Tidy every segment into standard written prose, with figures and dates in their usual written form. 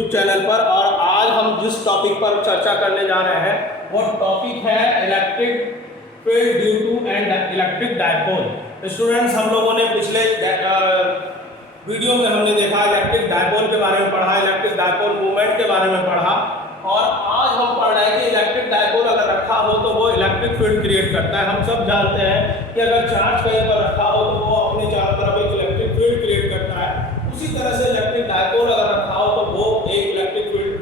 YouTube channel पर। और आज हम जिस टॉपिक पर चर्चा करने जा रहे हैं वो टॉपिक है electric field due to and electric dipole. Students, हम लोगों ने पिछले वीडियो में हमने देखा इलेक्ट्रिक डायपोल के बारे में पढ़ा, इलेक्ट्रिक डायपोल मूवमेंट के बारे में पढ़ा, और आज हम पढ़ रहे हैं कि इलेक्ट्रिक डायपोल अगर रखा हो तो वो इलेक्ट्रिक फील्ड क्रिएट करता है। हम सब जानते हैं कि अगर चार्ज कहीं पर रखा हो तो वो अपने चारों तरफ एक इलेक्ट्रिक फील्ड क्रिएट करता है। उसी तरह से इलेक्ट्रिक डायपोल अगर रखा हो तो वो एक इलेक्ट्रिक फील्ड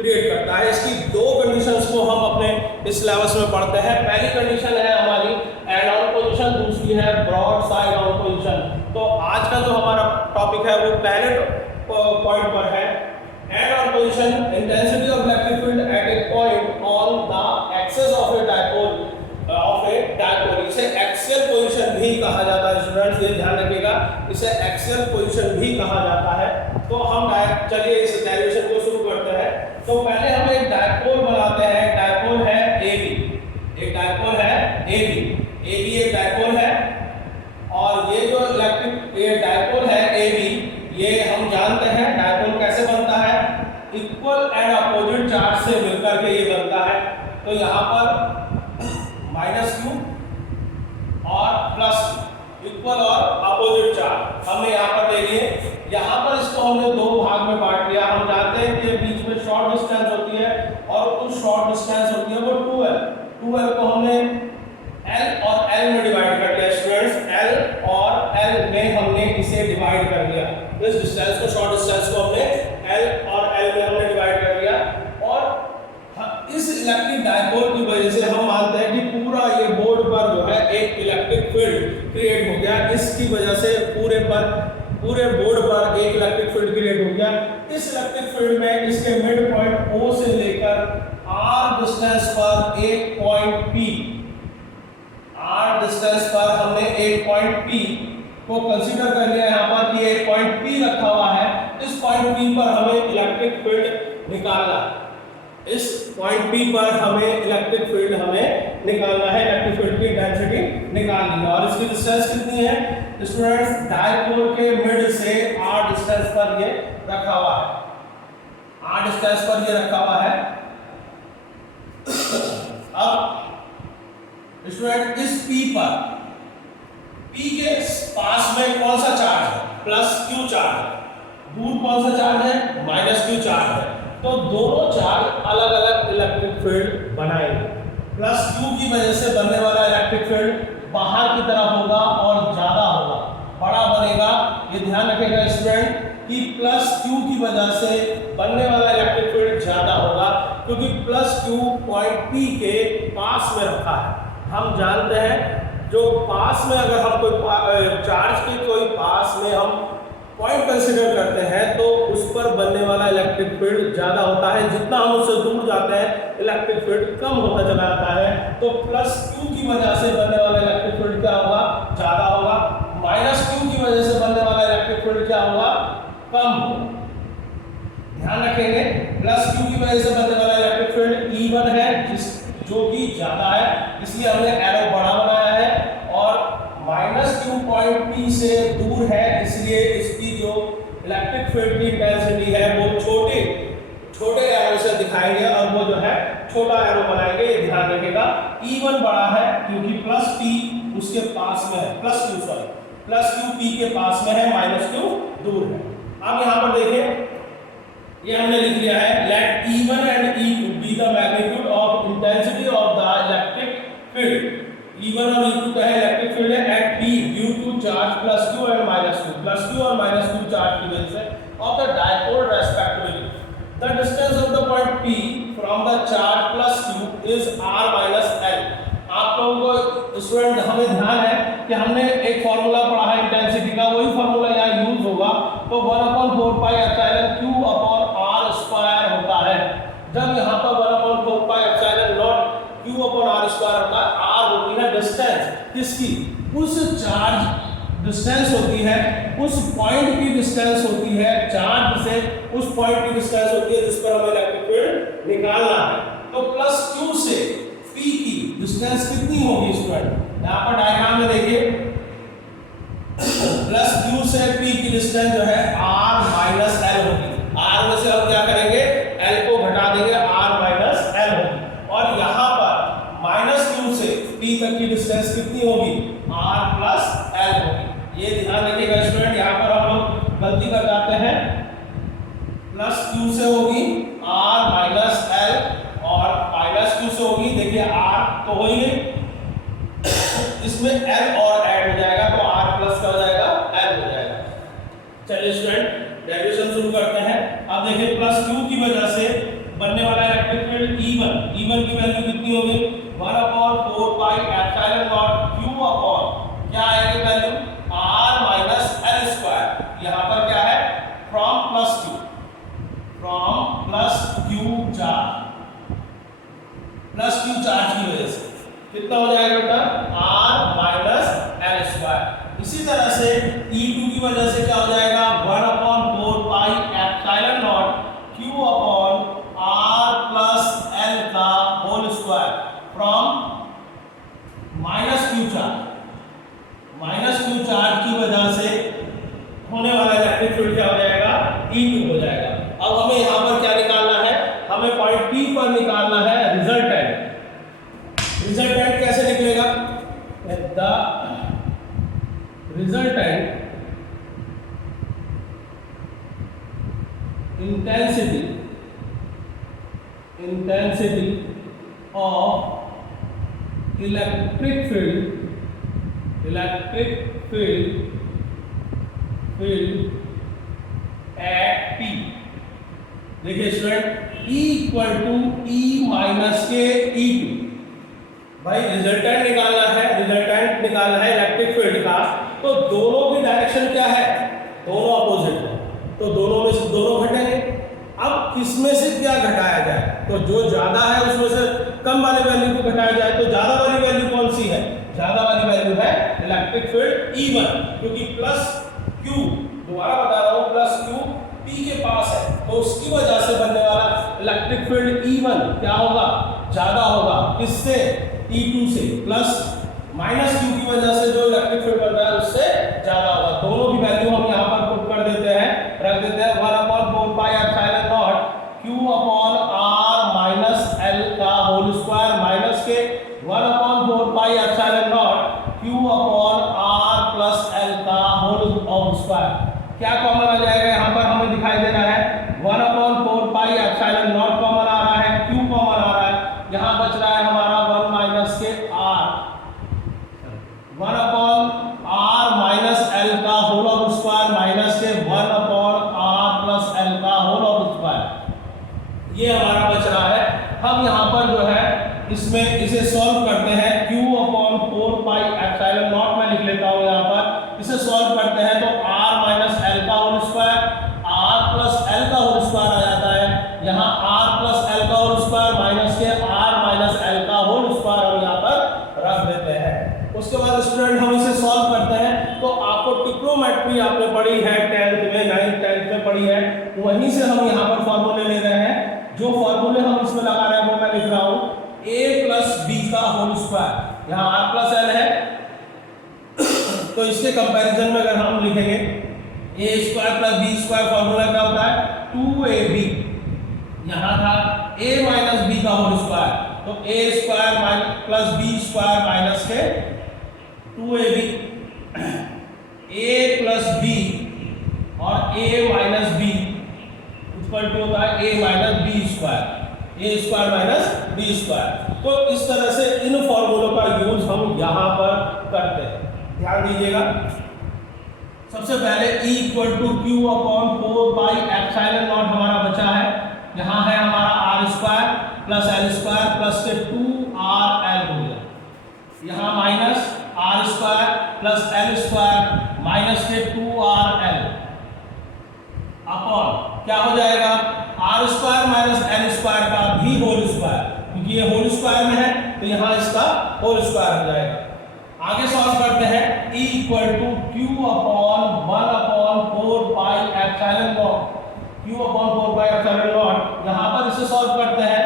क्रिएट करता है। इसकी दो कंडीशंस को हम अपने इस सिलेबस में पढ़ते हैं। पहली कंडीशन है हमारी एंड ऑन पोजीशन, दूसरी है ब्रॉड साइड ऑन पोजीशन। तो आज का जो हमारा टॉपिक है वो पहले पॉइंट पर है and on position, intensity of electric field eight A point on the axis of A dipole इसे एक्सियल पोजीशन भी कहा जाता है। स्टूडेंट्स, ये ध्यान रखिएगा, इसे एक्सियल पोजीशन भी कहा जाता है। तो हम चलिए इस डेरिवेशन को शुरू करते हैं। तो पहले हम एक डायपोल बनाते हैं। डायपोल है AB, एक डायपोल है AB एक डायपोल है, और ये जो इलेक्ट्रिक ये डायपोल है AB, ये हम जानते हैं डायपोल कैसे बनता है, इक्वल एंड अपोजिट चार्ज से मिलकर के ये बनता है। तो यहाँ पर -q और +q, इक्वल और अपोजिट चार्ज हमने यहाँ पर ले लिए। यहाँ पर इसको हमने दो भाग में बांट लिया। हम जानते हैं कि बीच में शॉर्ट डिस्टेंस होती है और उस शॉर्ट डिस्टेंस होती है वो 2l को हमने L और L में डिवाइड कर लिया। स्टूडेंट्स, L और L में हमने इसे डिवाइड कर लिया। इस डिस्टेंस को, शॉर्ट डिस्टेंस को हमने L और L में हमने डिवाइड कर लिया। और इस इलेक्ट्रिक डायपोल की वजह से हम मानते हैं कि पूरा ये बोर्ड पर जो है एक इलेक्ट्रिक फील्ड क्रिएट हो गया। इसकी वजह से पूरे बोर्ड पर एक इलेक्ट्रिक फील्ड क्रिएट हो गया। इस इलेक्ट्रिक फील्ड में इसके मिड पॉइंट O से लेकर R डिस्टेंस पर एक पॉइंट P, R डिस्टेंस पर हमने एक पॉइंट P को कंसीडर कर लिया यहाँ पर कि एक पॉइंट P रखा हुआ है। इस पॉइंट P पर हमें इलेक्ट्रिक फील्ड निकालना है। इस पॉइंट P पर हमें इलेक्ट्रिक फील्ड निकालना है, इलेक्ट्रिक फील्ड की इंटेंसिटी निकालनी है। और इसकी डिस्टेंस कितनी है स्टूडेंट्स? डायपोल के मिड से R डिस्टेंस पर ये रखा हुआ है, R डिस्टेंस पर ये रखा हुआ है। अब स्टूडेंट, इस P पर, P के पास में कौन सा चार्ज है? +q चार्ज है। दूर कौन सा चार्ज है? -q चार्ज है। तो दोनों चार्ज अलग अलग इलेक्ट्रिक फील्ड बनाएंगे। +q की वजह से बनने वाला इलेक्ट्रिक फील्ड बाहर की तरफ होगा और ज्यादा होगा, बड़ा बनेगा। ये ध्यान रखेगा स्टूडेंट कि +q की वजह से बनने वाला इलेक्ट्रिक फील्ड ज्यादा होगा, क्योंकि +q पॉइंट P के पास में रखा है। हम जानते हैं जो पास में, अगर हम कोई चार्ज के कोई पास में हम पॉइंट कंसीडर करते हैं तो उस पर बनने वाला इलेक्ट्रिक फील्ड ज्यादा होता है। जितना हम उससे दूर जाते हैं इलेक्ट्रिक फील्ड कम होता चला जाता है। तो +q की वजह से बनने वाला इलेक्ट्रिक फील्ड क्या होगा? ज्यादा होगा। -q की वजह से बनने वाला इलेक्ट्रिक फील्ड क्या होगा? कम होगा। ध्यान रखेंगे, +q की वजह से बनने वाला इलेक्ट्रिक फील्ड E1 है, जो कि ज्यादा है, इसलिए हमने एरो बड़ा बनाया है। और -q पॉइंट P से दूर है, इसलिए इसकी जो इलेक्ट्रिक फील्ड की इंटेंसिटी है वो छोटे एरो से दिखाएंगे और वो जो है छोटा एरो बनाएंगे। ये ध्यान रखिएगा, E1 बड़ा है क्योंकि +P उसके पास में है, +q P के पास में है, -q दूर है। अब यहाँ पर देखिए, ये हमने लिख लिया है, let E1 and E2 be the magnitude of intensity of the electric field. E1 और E2 का है इलेक्ट्रिक फील्ड है at P due to charge +q and -q और -q चार्ज की वजह से of the dipole respectively. The distance of the point P from the charge +q is R - L। आप लोगों को स्टूडेंट हमें ध्यान है कि हमने एक फार्मूला पढ़ा है इंटेंसिटी का, वही फार्मूला यहाँ यूज होगा। तो 1/4πε q/r² होता है। जब यहाँ पर 1/4πε q/r² होता है, r होती है डिस्टेंस किसकी? उस चार्ज डिस्टेंस होती है, उस पॉइंट की डिस्टेंस होती है, चार्ज से उस पॉइंट की डिस्टेंस होती है जिस पर हमें इलेक्ट्रिक फील्ड निकालना है। तो +q से P की डिस्टेंस कितनी होगी स्टूडेंट? यहाँ पर डायग्राम में देखिए, +q से P की डिस्टेंस जो है R - L होगी। R में से हम क्या करेंगे, L को घटा देंगे, R माइनस L होगी। और यहाँ पर माइनस Q से P तक की डिस्टेंस कितनी होगी, R प्लस L होगी। ये ध्यान रखिएगा स्टूडेंट, यहाँ पर हम लोग गलती कर जाते हैं, प्लस Q से होगी R माइनस L और माइनस Q से होगी, देखिए R तो हो ही नहीं, इसमें L और ऐड हो जाएगा तो R प्लस का हो जाएगा L हो जाएगा। चलिए स्टूडेंट डेरिवेशन शुरू करते हैं। अब देखिए प्लस Q की वजह से बनने वाला इलेक्ट्रिक फील्ड E1 की वैल्यू कितनी होगी, 1/4 pi epsilon naught Q upon क्या आएगी value, R minus L square. यहाँ पर क्या है, फ्रॉम प्लस Q चार्ज की वजह से कितना हो जाएगा बेटा, R माइनस L स्क्वायर। इसी तरह से E2 की वजह से क्या हो जाएगा, 1/4 pi epsilon naught Q upon R plus L का whole square from minus Q charge की वजह से होने वाला इलेक्ट्रिक फील्ड क्या हो जाएगा, E2 हो जाएगा। अब हमें यहाँ पर क्या निकालना है, हमें पॉइंट P पर निकालना है रिजल्टेंट। रिजल्टेंट कैसे निकलेगा, the resultant intensity of electric field at P। देखिए student, E equal to E minus के E2, भाई रिजल्टेंट निकालना है इलेक्ट्रिक फील्ड का, तो दोनों की डायरेक्शन क्या है, दोनों अपोजिट है, तो दोनों में से दोनों घटेंगे। अब किसमें से क्या घटाया जाए, तो जो ज्यादा है उसमें से कम वाले वैल्यू को घटाया जाए, तो ज्यादा वाली वैल्यू कौन सी है, ज्यादा वाली वैल्यू है इलेक्ट्रिक फील्ड E1, क्योंकि प्लस Q, दोबारा बता रहा हूं, प्लस Q P के पास है, तो उसकी वजह से बनने वाला इलेक्ट्रिक फील्ड E1 क्या होगा, ज्यादा होगा, किससे, E2 से, प्लस माइनस Q की वजह से जो इलेक्ट्रिक फील्ड बनता है उससे ज्यादा होगा। दोनों की वैल्यू हम यहाँ पर पुट कर देते हैं, रख देते हैं 1/4 pi epsilon naught Q upon R minus L का होल स्क्वायर माइनस के 1/4 pi epsilon naught Q upon R plus L का होल स्क्वायर। क्या कॉमन आ जाएगा, यहाँ पर हमें दिखाई दे रहा है 1/4 पाई एप्सिलॉन नॉट कॉमन आ रहा है, Q कॉमन आ रहा है, यहाँ बच रहा है हमारा 1 माइनस के R, 1/R माइनस L का होल स्क्वायर माइनस के 1/R प्लस L का होल स्क्वायर। ये हमारा बच रहा है। हम यहाँ पर जो है इसमें इसे सॉल्व करते हैं, Q/4 पाई एप्सिलॉन नॉट में लिख लेता हूँ, यहाँ पर इसे सॉल्व करते हैं तो R माइनस L का whole square, R plus L का होल स्क्वायर आ जाता है, यहाँ R प्लस L का होल स्क्वायर माइनस के R माइनस L का होल स्क्वायर हम यहाँ पर रख देते हैं। उसके बाद स्टूडेंट हम इसे सॉल्व करते हैं, तो आपको ट्रिग्नोमेट्री आपने पढ़ी है 10th में, 9th 10th में पढ़ी है, वहीं से हम यहाँ पर फॉर्मूले ले रहे हैं। जो फॉर्मूले हम इसमें लगा रहे हैं वो मैं लिख रहा हूँ, A प्लस B का होल स्क्वायर, यहाँ R प्लस L है, तो इसके कंपैरिजन में अगर हम लिखेंगे A square plus B square, formula क्या होता है 2AB, यहाँ था A माइनस B का होल स्क्वायर, तो A square plus B square minus के 2AB, A प्लस B और A minus B equal to होता है A minus B square, A square minus B square. तो इस तरह से इन फॉर्मूलों का यूज हम यहाँ पर करते हैं, ध्यान दीजिएगा। सबसे पहले E equal to Q/4 pi epsilon naught हमारा बचा है, यहाँ है हमारा R square plus L square plus के 2RL हो गया, यहाँ minus R square plus L square minus के 2RL अपॉन क्या हो जाएगा, R square minus L square का भी होल स्क्वायर, क्योंकि ये होल स्क्वायर में है तो यहाँ इसका होल स्क्वायर हो जाएगा। आगे सॉल्व करते हैं, E equal to Q/1/4 pi epsilon naught, Q/4 pi epsilon naught, यहाँ पर इसे सॉल्व करते हैं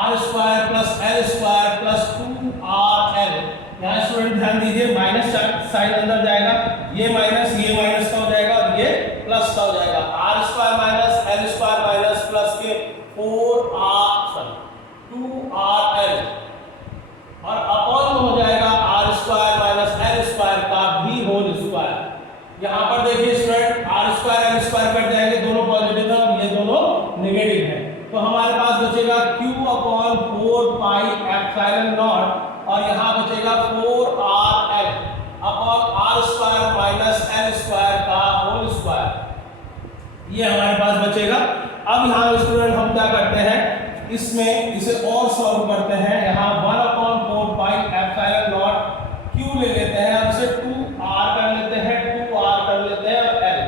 R square plus L square plus 2RL। यहाँ स्टूडेंट ध्यान दीजिए, माइनस साइन अंदर जाएगा, ये माइनस का हो जाएगा और ये प्लस का हो जाएगा, R square minus L square minus plus 2RL और अपॉन में हो जाएगा R square minus L square का भी होल स्क्वायर। यहाँ पर देखिए student R square L square cut जाएंगे, दोनों पॉजिटिव है और ये दोनों नेगेटिव है, तो हमारे पास बचेगा Q upon 4 pi epsilon not और यहाँ बचेगा 4RL upon R square minus L square का होल स्क्वायर, ये हमारे पास बचेगा। अब यहाँ स्टूडेंट हम क्या करते हैं, इसमें इसे और सॉल्व करते हैं। यहाँ 1/4 पाई एप्सिलॉन नॉट Q ले लेते हैं, अब इसे 2R कर लेते हैं, 2R कर लेते हैं और L।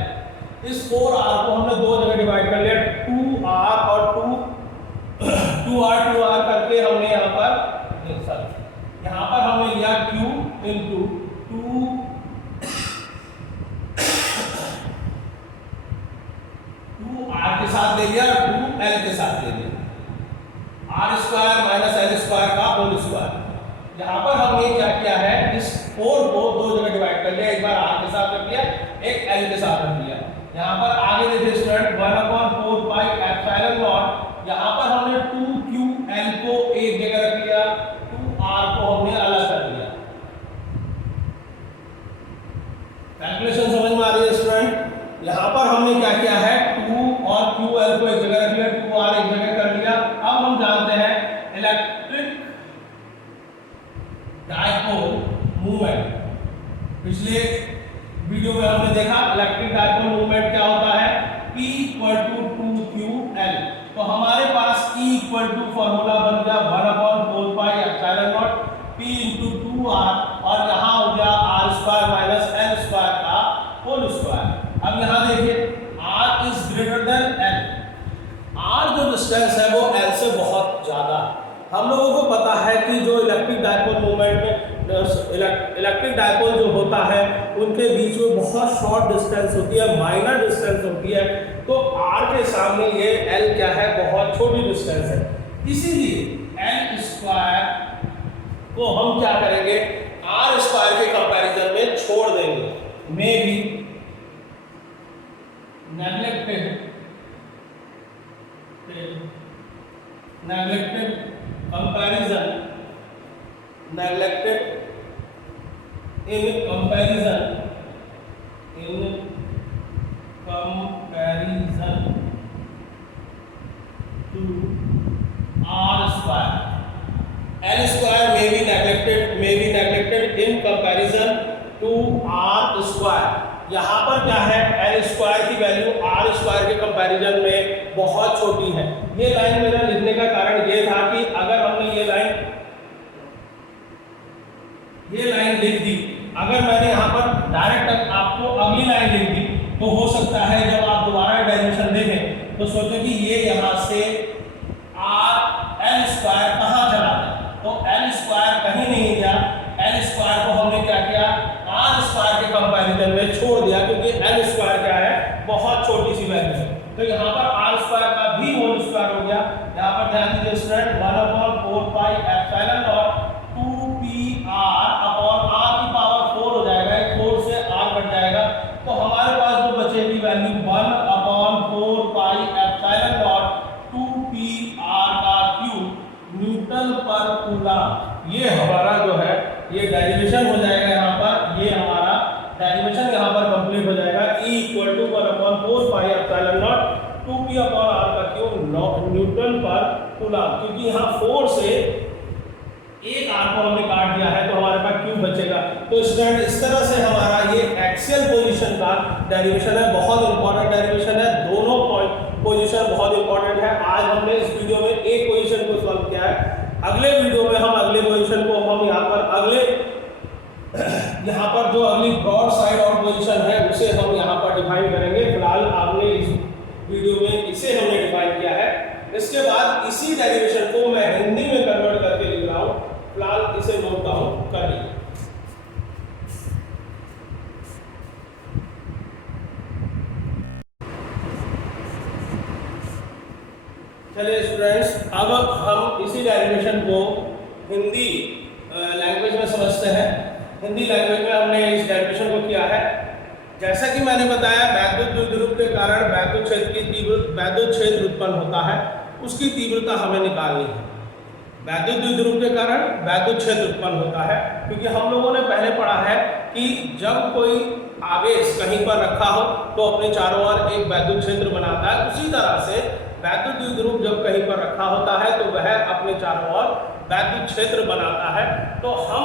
इस 4R को हमने दो जगह डिवाइड कर लिया, 2R और 2R करके हमने यहाँ पर हमने लिया Q इंटू 2R के साथ ले लिया और 2L के साथ ले लिया, R square minus L square का होल स्क्वायर। यहाँ पर हमने क्या किया है, इस 4 को दो जगह डिवाइड कर लिया, एक बार R के साथ रख लिया, एक L के साथ रख लिया। यहाँ पर आगे देखिए स्टूडेंट 1/4 पाई एप्सिलॉन नॉट, यहाँ पर हमने 2QL को एक जगह रख लिया, 2R को हमने अलग कर दिया। कैलकुलेशन समझ में आ रही है स्टूडेंट? यहाँ पर हमने क्या किया है, 2 और QL को एक जगह रख लिया, 2R एक जगह कर लिया। अब हम जानते हैं इलेक्ट्रिक डायपोल मूवमेंट, पिछले वीडियो में हमने देखा इलेक्ट्रिक डायपोल मूवमेंट क्या होता है, P = 2QL। तो हमारे पास E = फॉर्मूला बन गया 1/4 pi epsilon not P × 2R और यहाँ हो गया R square minus L square का होल स्क्वायर। अब यहाँ देखिए R is greater than L, R जो डिस्टेंस है वो L से बहुत ज्यादा। हम लोगों को पता है कि जो इलेक्ट्रिक डायपोल मूवमेंट में इलेक्ट्रिक डायपोल जो होता है उनके बीच में बहुत शॉर्ट डिस्टेंस होती है, माइनर डिस्टेंस होती है, तो R के सामने ये L क्या है, बहुत छोटी डिस्टेंस है। इसीलिए L स्क्वायर को हम क्या करेंगे, R स्क्वायर के कंपैरिजन में छोड़ देंगे, may be neglected comparison in comparison to R square. L square may be neglected in comparison to R square. यहाँ पर क्या है, L स्क्वायर की वैल्यू R स्क्वायर के कंपैरिजन में बहुत छोटी है। ये लाइन मेरा लिखने का कारण ये था कि अगर हमने ये लाइन लिख दी, अगर मैंने यहाँ पर डायरेक्ट आपको अगली लाइन लिख दी तो हो सकता है जब आप दोबारा डेरिवेशन देखें तो सोचें कि ये यहाँ से L स्क्वायर कहाँ चला गया, तो L स्क्वायर कहीं नहीं गया, L स्क्वायर को हमने क्या किया, R स्क्वायर के कंपैरिजन में छोड़ दिया, क्योंकि L स्क्वायर क्या है, बहुत छोटी सी वैल्यू है। तो यहाँ पर R स्क्वायर का भी होल स्क्वायर हो गया। यहाँ पर ध्यान दीजिए student 1/4 pi epsilon not 2PR upon R की पावर 4 हो जाएगा, 4 से R कट जाएगा, तो हमारे पास जो बचेगी value 1/4 pi epsilon not 2PR का क्यूब न्यूटन पर कूलम। ये हमारा जो है ये डेरिवेशन हो जाएगा, यहाँ पर ये हमारा डेरिवेशन यहाँ पर कंप्लीट हो जाएगा। E = 1/4 pi epsilon not 2P upon R का क्यूब न्यूटन पर कूलम, क्योंकि यहाँ 4 से एक R को हमने काट दिया है तो हमारे पास क्यूब बचेगा। तो स्टूडेंट इस तरह से हमारा ये एक्सियल पोजीशन का डेरिवेशन है, बहुत इंपॉर्टेंट डेरिवेशन है, दोनों पोजीशन बहुत इंपॉर्टेंट है। आज हमने इस वीडियो में एक पोजीशन को सॉल्व किया है, अगले वीडियो में हम अगले पोजीशन को हम यहाँ पर जो अगली ब्रॉड साइड और पोजीशन है उसे हम यहाँ पर डिफाइन करेंगे। फिलहाल आपने इस वीडियो में इसे हमने डिफाइन किया है, इसके बाद इसी डेरिवेशन को मैं हिंदी में कन्वर्ट करके लिख रहा हूँ, फिलहाल इसे नोट डाउन कर लीजिए। चलिए स्टूडेंट्स, अब हम इसी डेरिवेशन को हिंदी लैंग्वेज में समझते हैं। हिंदी लैंग्वेज में हमने इस डेरिवेशन को किया है। जैसा कि मैंने बताया, वैद्युत द्विध्रुव के कारण वैद्युत क्षेत्र उत्पन्न होता है। उसकी तीव्रता हमें निकालनी है। वैद्युत द्विध्रुव के कारण वैद्युत क्षेत्र उत्पन्न होता है, क्योंकि हम लोगों ने पहले पढ़ा है कि जब कोई आवेश कहीं पर रखा हो तो अपने चारों ओर एक वैद्युत क्षेत्र बनाता है। उसी तरह से वैद्युत द्विध्रुव जब कहीं पर रखा होता है तो वह अपने चारों ओर वैद्युत क्षेत्र बनाता है। तो हम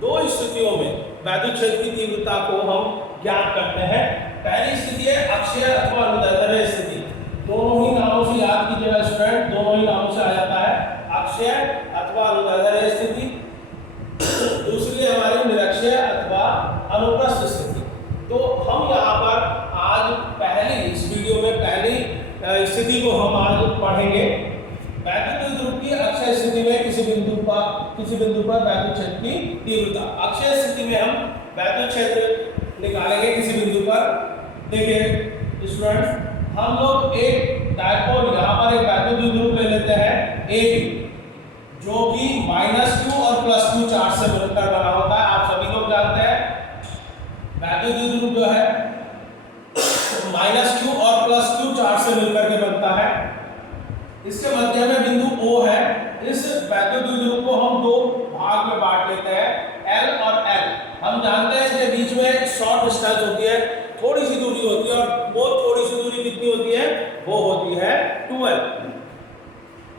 दो स्थितियों में वैद्युत क्षेत्र की तीव्रता को हम ज्ञात करते हैं। पहली स्थिति है अक्षीय अथवा अनुदैर्ध्य स्थिति। दोनों ही नामों से याद कीजिएगा स्टूडेंट, दोनों ही नामों से आ जाता है, अक्षीय अथवा अनुदैर्ध्य स्थिति। दूसरी हमारी निरक्षीय अथवा अनुप्रस्थ स्थिति। तो हम यहाँ पर आज पहली इस वीडियो में पहली स्थिति को हम आज पढ़ेंगे। वैद्युत द्विध्रुव की अक्षीय स्थिति में किसी बिंदु पर वैद्युत क्षेत्र की तीव्रता। अक्षीय स्थिति में हम वैद्युत क्षेत्र निकालेंगे किसी बिंदु पर। देखिए स्टूडेंट्स, हम लोग एक डायपोल यहाँ पर एक वैद्युत द्विध्रुव ले लेते हैं AB, जो कि -q और +q चार्ज से मिलकर बना होता है। आप सभी लोग जानते हैं वैद्युत द्विध्रुव जो है -q और +q चार्ज से मिलकर के बनता है। इसके मध्य में बिंदु O है। इस वैद्युत द्विध्रुव को हम दो भाग में बांट लेते हैं, L और L। हम जानते हैं कि बीच में शॉर्ट डिस्टेंस होती है, थोड़ी सी दूरी होती है, और वो थोड़ी सी दूरी कितनी होती है, वो होती है 2L।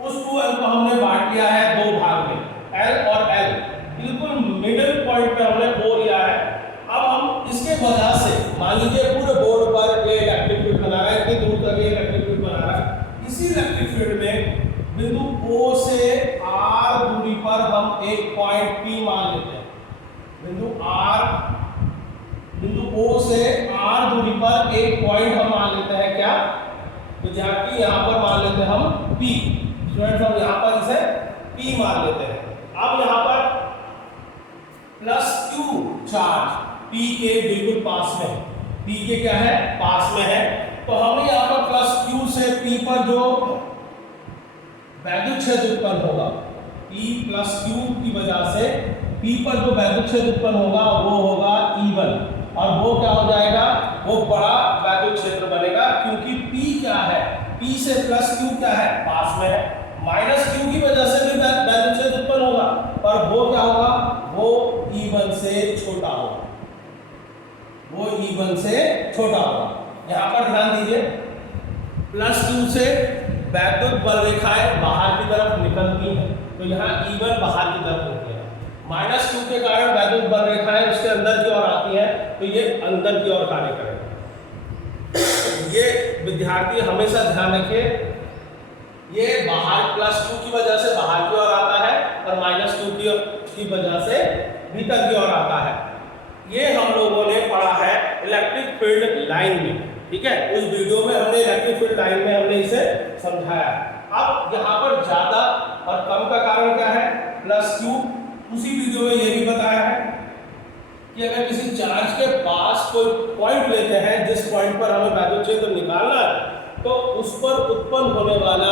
उस 2L को हमने बांट लिया है दो भाग में, L और L। बिल्कुल मिडिल पॉइंट पे हमने O लिया है। अब हम इसके वजह से मान लीजिए पूरे बोर्ड पर ये इलेक्ट्रिक फील्ड बना रहा है, इतनी दूर तक ये इलेक्ट्रिक फील्ड बना रहा है। इसी इलेक्ट्रिक फील्ड में बिंदु O से R दूरी पर हम एक पॉइंट P मान लेते हैं। बिंदु O से R दूरी पर एक पॉइंट हम मान लेते हैं, क्या विद्यार्थी, यहाँ पर मान लेते हैं हम P। स्टूडेंट्स, हम यहाँ पर इसे P मान लेते हैं। अब यहाँ पर +q चार्ज P के बिल्कुल पास में, P के क्या है, पास में है। तो हमें यहाँ पर +q से P पर जो वैद्युत क्षेत्र उत्पन्न होगा, P +q की वजह से P पर जो वैद्युत क्षेत्र उत्पन्न होगा वो होगा E1, और वो क्या हो जाएगा, वो बड़ा वैद्युत क्षेत्र बनेगा, क्योंकि P क्या है, P से +q क्या है, पास में है। -q की वजह से भी वैद्युत क्षेत्र उत्पन्न होगा, पर वो क्या होगा, वो E1 से छोटा होगा, वो E1 से छोटा होगा। यहाँ पर ध्यान दीजिए, +q से वैद्युत बल रेखाएं बाहर की तरफ निकलती हैं, तो यहाँ E1 बाहर की तरफ होती है। -q के कारण वैद्युत बल रेखाएं उसके अंदर की ओर आती है, तो ये अंदर की ओर कार्य करेगा। ये विद्यार्थी हमेशा ध्यान रखिए, ये बाहर +q की वजह से बाहर की ओर आता है, और -q की वजह से भीतर की ओर आता है। ये हम लोगों ने पढ़ा है इलेक्ट्रिक फील्ड लाइन में, ठीक है। उस वीडियो में हमने इलेक्ट्रिक फील्ड लाइन में हमने इसे समझाया। अब यहाँ पर ज्यादा और कम का कारण क्या है, +q। उसी वीडियो में ये भी बताया है कि अगर किसी चार्ज के पास कोई पॉइंट लेते हैं, जिस पॉइंट पर हमें वैद्युत क्षेत्र निकालना है, तो उस पर उत्पन्न होने वाला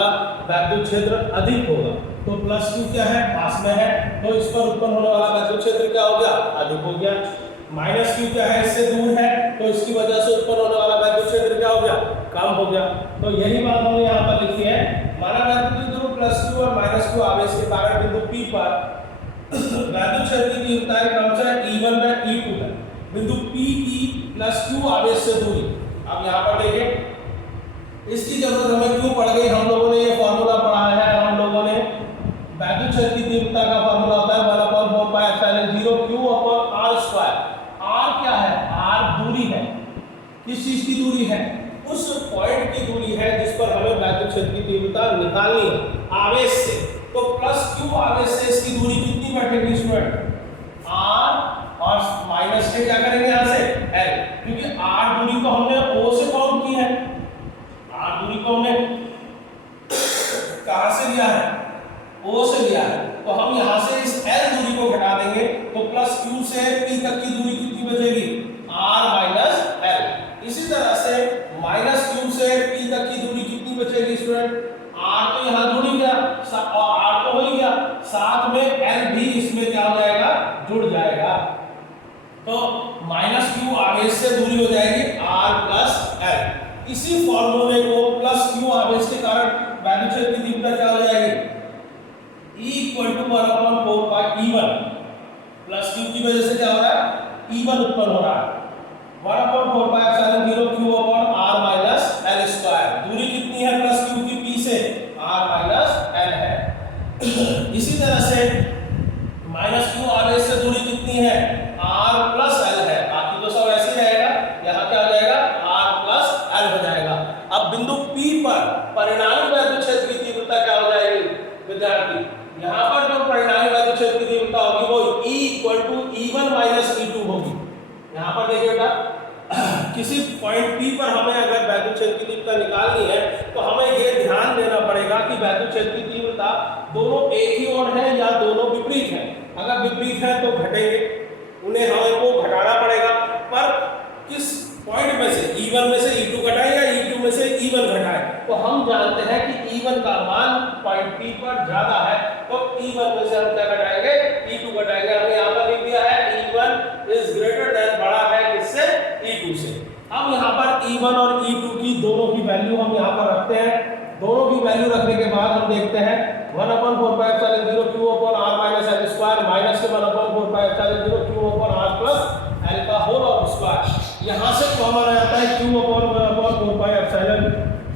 वैद्युत क्षेत्र अधिक होगा। तो +q क्या है, पास में है, तो इस पर उत्पन्न होने वाला वैद्युत क्षेत्र क्या हो गया, अधिक हो गया। -q क्या है, इससे दूर है, तो इसकी वजह से उत्पन्न होने वाला वैद्युत क्षेत्र क्या हो गया, कम हो गया। तो यही बात हमने यहाँ पर लिखी है। माना वैद्युत द्विध्रुव +q और -q आवेश के कारण बिंदु P पर वैद्युत क्षेत्र की तीव्रता क्रमशः E1/E2 है। बिंदु P की +q आवेश से दूरी। अब यहाँ पर देखिए, इसकी जरूरत हमें क्यों पड़ गई, हम लोगों ने ये फॉर्मूला पढ़ा है, हम लोगों ने वैद्युत क्षेत्र की तीव्रता का फॉर्मूला होता है 1/4πε0 q/r²। r क्या है, r दूरी है, किस चीज की दूरी है, उस पॉइंट की दूरी है जिस पर हमें वैद्युत क्षेत्र की तीव्रता निकालनी है आवेश से। तो +q आवेश से इसकी दूरी कितनी बैठेगी स्टूडेंट, r, और माइनस के क्या करेंगे यहाँ से l, क्योंकि r दूरी को हमने O से काउंट की है, r दूरी को हमने कहाँ से लिया है, O से लिया है। तो हम यहाँ से इस l दूरी को घटा देंगे, तो +q से P तक की दूरी कितनी बचेगी, r - l। इसी तरह से -q से P तक की दूरी कितनी बचेगी स्टूडेंट, r तो यहाँ जुड़ ही गया, और r तो हो ही गया, साथ में l भी इसमें क्या हो जाएगा, जुड़ जाएगा। तो -q आवेश से दूरी हो जाएगी r + l। इसी फॉर्मूले को +q आवेश के कारण वैद्युत वैद्युत क्षेत्र की तीव्रता क्या हो जाएगी, E equal to 1/4 pi E1 plus Q की वजह से क्या हो रहा है, E1 उत्पन्न हो रहा है 1/4 pi epsilon 0 Q upon R minus L square. दूरी कितनी है प्लस Q की P से, R माइनस L है। इसी तरह से माइनस Q आर से दूरी कितनी है, R प्लस L है, बाकी तो सब ऐसे ही रहेगा, यहाँ क्या हो जाएगा R प्लस L हो जाएगा। अब बिंदु P पर परिणामी वैद्युत क्षेत्र की तीव्रता क्या हो जाएगी विद्यार्थी, यहाँ पर जो परिणामी वैद्युत क्षेत्र की तीव्रता होगी वो E equal to E1 minus E2 होगी। यहाँ पर देखिए बेटा किसी पॉइंट P पर हमें अगर वैद्युत क्षेत्र की तीव्रता निकालनी है तो हमें ये ध्यान देना पड़ेगा कि वैद्युत क्षेत्र की तीव्रता दोनों एक ही ओर है या दोनों विपरीत है। अगर विपरीत है तो घटेंगे, उन्हें हमें को घटाना पड़ेगा, पर किस पॉइंट में से E1 में से E2 घटाए या E2 में से E1 घटाए, तो हम जानते हैं कि E1 का मान पॉइंट P पर ज्यादा है, तो E1 में से हम क्या घटाएंगे, E2 घटाएंगे। हमने यहाँ पर लिख दिया है E1 इज ग्रेटर देन, बड़ा है किससे, E2 से। अब यहाँ पर E1 और E2 की दोनों की वैल्यू हम यहाँ पर रखते हैं। दोनों की वैल्यू रखने के बाद हम देखते हैं 1/4 pi epsilon 0 Q upon R minus L square minus 1/4 pi epsilon 0 Q upon R plus L का होल ऑफ स्क्वायर। यहाँ से कॉमन आ जाता है Q अपॉन 1/4 पाई एप्सिलॉन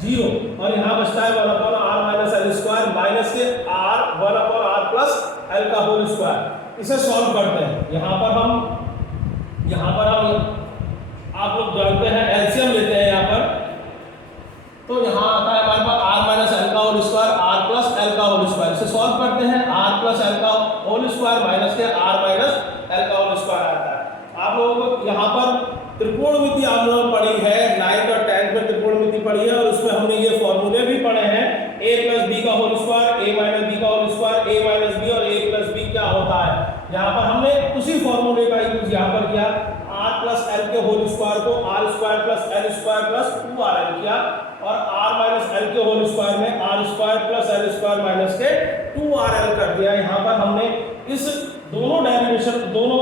0 और यहाँ बचता है 1/R minus L square minus के R 1/R प्लस L का होल स्क्वायर। इसे सॉल्व करते हैं। यहाँ पर हम आप लोग जानते हैं एलसीएम लेते हैं यहाँ पर, तो यहाँ आता है हमारे पास R माइनस L का whole square R plus L का होल स्क्वायर। इसे सॉल्व करते हैं, R प्लस L का होल स्क्वायर माइनस के R माइनस L का होल स्क्वायर आता है। आप लोगों को यहाँ पर त्रिकोणमिति आप लोगों ने पढ़ी है, 9th और 10th में त्रिकोणमिति पढ़ी है और उसमें हमने ये फॉर्मूले भी पढ़े हैं, a प्लस बी का whole square, a minus B का whole square, a minus B और a प्लस बी क्या होता है। यहाँ पर हमने उसी फॉर्मूले का यूज यहाँ पर किया, r प्लस l के होल स्क्वायर को r square plus l square plus 2rl किया और r माइनस l के होल स्क्वायर में r square plus l square minus के 2rl कर दिया। यहाँ पर हमने इस दोनों डेरिवेशन दोनों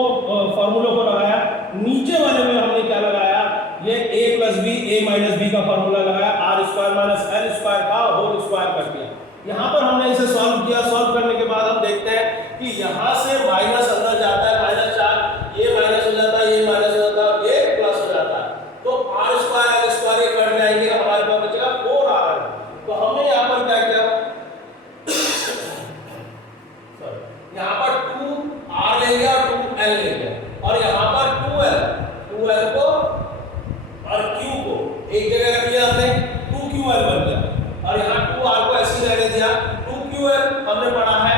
फॉर्मूलों को लगाया। नीचे वाले में हमने क्या लगाया, ये a plus B a minus B का फॉर्मूला लगाया, r square minus l square का होल स्क्वायर कर दिया। यहाँ पर हमने इसे सॉल्व किया। सॉल्व करने के बाद हम देखते हैं कि यहाँ से माइनस अंदर जाता है, -4, ये माइनस हो जाता है, ये माइनस हो जाता है, ये प्लस हो जाता है, तो r square l square cut जाएंगे, हमारे पास बचेगा 4r। तो हमने यहाँ पर क्या किया, यहाँ पर 2r ले लिया और 2l ले लिया और यहाँ पर 2l को और q को एक जगह रख लिया हमने, 2ql बन गया और यहाँ 2r को ऐसे रहने दिया। 2ql हमने पढ़ा है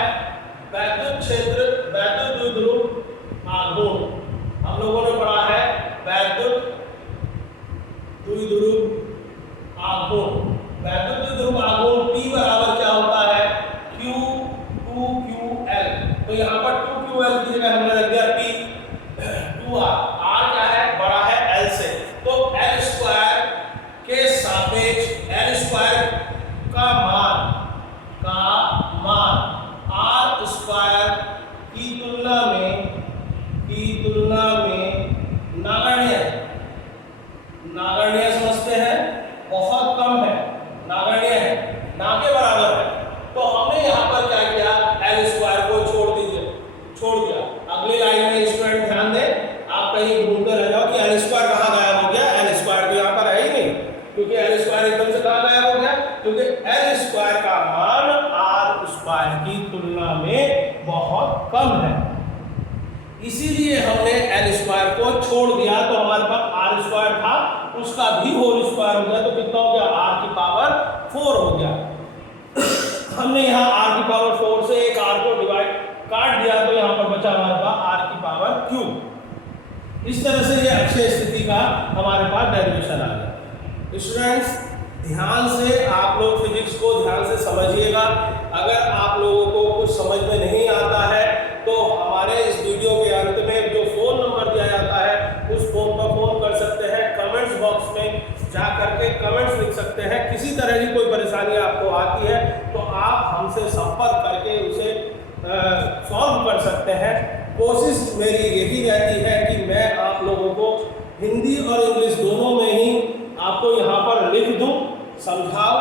वैद्युत क्षेत्र, वैद्युत द्विध्रुव आघूर्ण, हम लोगों ने पढ़ा है वैद्युत द्विध्रुव आघूर्ण। वैद्युत द्विध्रुव आघूर्ण P बराबर क्या होता है, Q 2ql। तो यहाँ पर 2ql की जगह हमने रख दिया P 2r। r क्या है, बड़ा है l से, तो l स्क्वायर के सापेक्ष l स्क्वायर का मान r स्क्वायर की तुलना में नगण्य समझते हैं, बहुत कम है, नगण्य है, ना के बराबर है। तो हमने यहाँ पर क्या किया, l स्क्वायर को छोड़ दिया। अगली लाइन में स्टूडेंट ध्यान दें, आप कहीं घूमते रह जाओ कि l स्क्वायर कहाँ गायब हो गया, l स्क्वायर तो यहाँ पर है ही नहीं, क्योंकि l स्क्वायर एकदम से कहाँ गायब हो गया, क्योंकि l स्क्वायर का मान r स्क्वायर की तुलना में बहुत कम है, इसीलिए हमने l स्क्वायर को छोड़ दिया। तो हमारे पास r स्क्वायर था, उसका भी होल स्क्वायर हो गया, तो कितना हो गया, r की पावर 4 हो गया। हमने यहाँ r की पावर 4 से एक r को डिवाइड काट दिया, तो यहाँ पर बचा हमारे पास r की पावर क्यूब। इस तरह से ये अक्षय स्थिति का हमारे पास डेरिवेशन आ गया। स्टूडेंट्स ध्यान से आप लोग फिजिक्स को ध्यान से समझिएगा। अगर आप लोगों को कुछ समझ में नहीं आता है तो हमारे इस वीडियो के अंत में जो फोन नंबर दिया जाता है उस फोन पर फोन कर सकते हैं, कमेंट्स बॉक्स में जा करके कमेंट्स लिख सकते हैं। किसी तरह की कोई परेशानी आपको आती है तो आप हमसे संपर्क करके उसे सॉल्व कर सकते हैं। कोशिश मेरी यही रहती है कि मैं आप लोगों को हिंदी और इंग्लिश दोनों में ही आपको यहाँ पर लिख दूं, समझाओ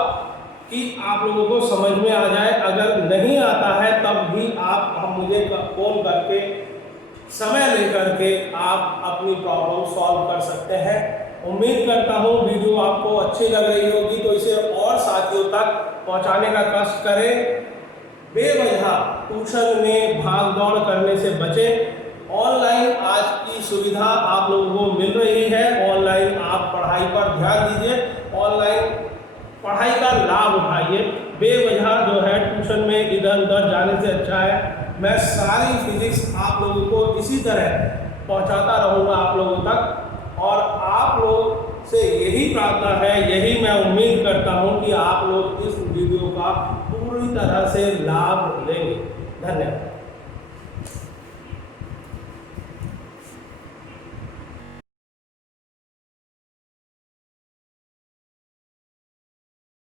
कि आप लोगों को समझ में आ जाए। अगर नहीं आता है तब भी आप मुझे फोन करके समय लेकर के आप अपनी प्रॉब्लम सॉल्व कर सकते हैं। उम्मीद करता हूँ वीडियो आपको अच्छी लग रही होगी, तो इसे और साथियों तक पहुँचाने का कष्ट करें। बेवजह ट्यूशन में भाग दौड़ करने से बचें। ऑनलाइन आज की सुविधा आप लोगों को मिल रही है, ऑनलाइन आप पढ़ाई पर ध्यान दीजिए, ऑनलाइन पढ़ाई का लाभ उठाइए। बेवजह जो है ट्यूशन में इधर उधर जाने से अच्छा है मैं सारी फिजिक्स आप लोगों को इसी तरह पहुंचाता रहूँगा आप लोगों तक। और आप लोग से यही प्रार्थना है, यही मैं उम्मीद करता हूं कि आप लोग इस वीडियो का पूरी तरह से लाभ लेंगे। धन्यवाद।